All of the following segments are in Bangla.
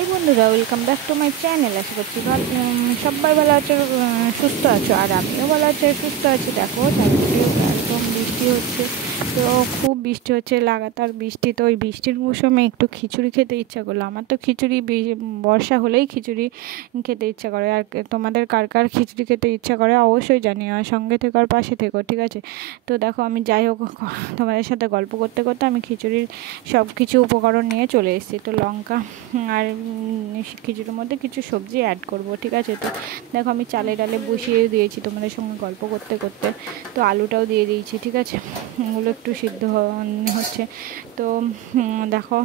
হাই বন্ধুরা, welcome back to my channel. আশা করছি সবাই ভালো আছে, সুস্থ আছো, আর আমিও ভালো আছি, সুস্থ আছি। দেখো চারিদিকে একদম বৃষ্টি হচ্ছে, তো খুব বৃষ্টি হচ্ছে, লাগাতার বৃষ্টি। তো ওই বৃষ্টির মৌসুমে একটু খিচুড়ি খেতে ইচ্ছা করলো। আমার তো খিচুড়ি বর্ষা হলেই খিচুড়ি খেতে ইচ্ছা করে। আর তোমাদের কার কার খিচুড়ি খেতে ইচ্ছা করে অবশ্যই জানিও, আর সঙ্গে থেকো আর পাশে থেকো, ঠিক আছে? তো দেখো আমি যাই হোক তোমাদের সাথে গল্প করতে করতে আমি খিচুড়ির সব কিছু উপকরণ নিয়ে চলে এসেছি। তো লঙ্কা আর খিচুড়ির মধ্যে কিছু সবজি অ্যাড করব, ঠিক আছে? তো দেখো আমি চালে ডালে বসিয়ে দিয়েছি তোমাদের সঙ্গে গল্প করতে করতে। তো আলুটাও দিয়ে দিয়েছি, ঠিক আছে? ওগুলো একটু সিদ্ধ হচ্ছে। তো দেখো,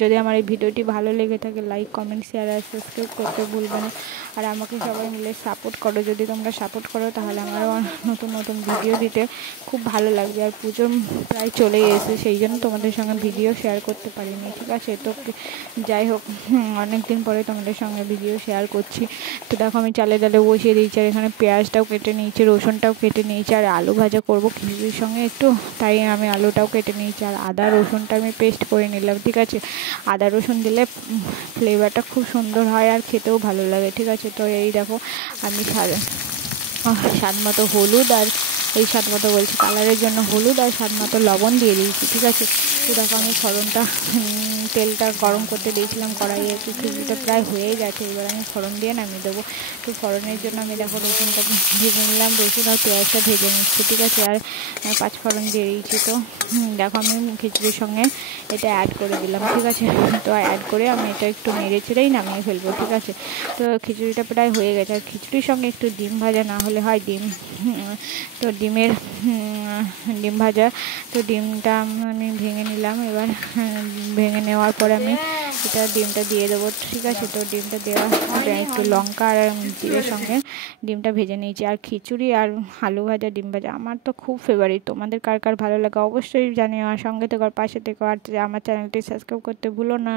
যদি আমার এই ভিডিওটি ভালো লেগে থাকে লাইক কমেন্ট শেয়ার আর সাবস্ক্রাইব করতে ভুলবে না। আর আমাকে সবাই মিলে সাপোর্ট করো। যদি তোমরা সাপোর্ট করো তাহলে আমারও নতুন নতুন ভিডিও দিতে খুব ভালো লাগবে। আর পুজো প্রায় চলেই এসে, সেই জন্য তোমাদের সঙ্গে ভিডিও শেয়ার করতে পারিনি, ঠিক আছে? তো যাই হোক, অনেক দিন পরে তোমাদের সঙ্গে ভিডিও শেয়ার করছি। তো দেখো আমি চালে ডালে বসিয়ে দিয়েছি, আর এখানে পেঁয়াজটাও কেটে নিয়েছি, রসুনটাও কেটে নিয়েছি, আর আলু ভাজা করবো খিচুড়ির সঙ্গে একটু, তাই আমি আলুটাও কেটে নিয়েছি। আর আদা রসুনটা আমি পেস্ট করে নিলাম, ঠিক আছে? আদা রসুন দিলে ফ্লেভারটা খুব সুন্দর হয় আর খেতেও ভালো লাগে, ঠিক আছে? তো এই দেখো আমি স্বাদ মতো হলুদ আর এই স্বাদ মতো বলছি কালারের জন্য হলুদ আর স্বাদ মতো লবণ দিয়ে দিয়েছি, ঠিক আছে? তো দেখো আমি ফোড়নটা তেলটা গরম করতে দিয়েছিলাম কড়াইয়ে, খিচুড়িটা প্রায় হয়ে গেছে। এবার আমি ফোড়ন দিয়ে নামিয়ে দেবো। তো ফোড়নের জন্য আমি দেখো রসুনটা ভেজে নিলাম, রসুন আর পেঁয়াজটা ভেজে নিচ্ছি, ঠিক আছে? আর পাঁচ ফোড়ন দিয়ে দিয়েছি। তো দেখো আমি খিচুড়ির সঙ্গে এটা অ্যাড করে দিলাম, ঠিক আছে? তো অ্যাড করে আমি এটা একটু নেড়ে চেড়েই নামিয়ে ফেলবো, ঠিক আছে? তো খিচুড়িটা প্রায় হয়ে গেছে। আর খিচুড়ির সঙ্গে একটু ডিম ভাজা না হলে হয়, তো ডিম ভাজা। তো ডিমটা আমি ভেঙে নিলাম। এবার ভেঙে নেওয়ার পরে আমি এটা ডিমটা দিয়ে দেবো, ঠিক আছে? তো ডিমটা দেওয়া একটু লঙ্কা আর জিরের সঙ্গে ডিমটা ভেজে নিয়েছি। আর খিচুড়ি আর আলু ভাজা ডিম ভাজা আমার তো খুব ফেভারিট। তোমাদের কার কার ভালো লাগে অবশ্যই জানিও, আর সঙ্গে থেকে আর পাশে থেকে, আর আমার চ্যানেলটি সাবস্ক্রাইব করতে ভুলো না।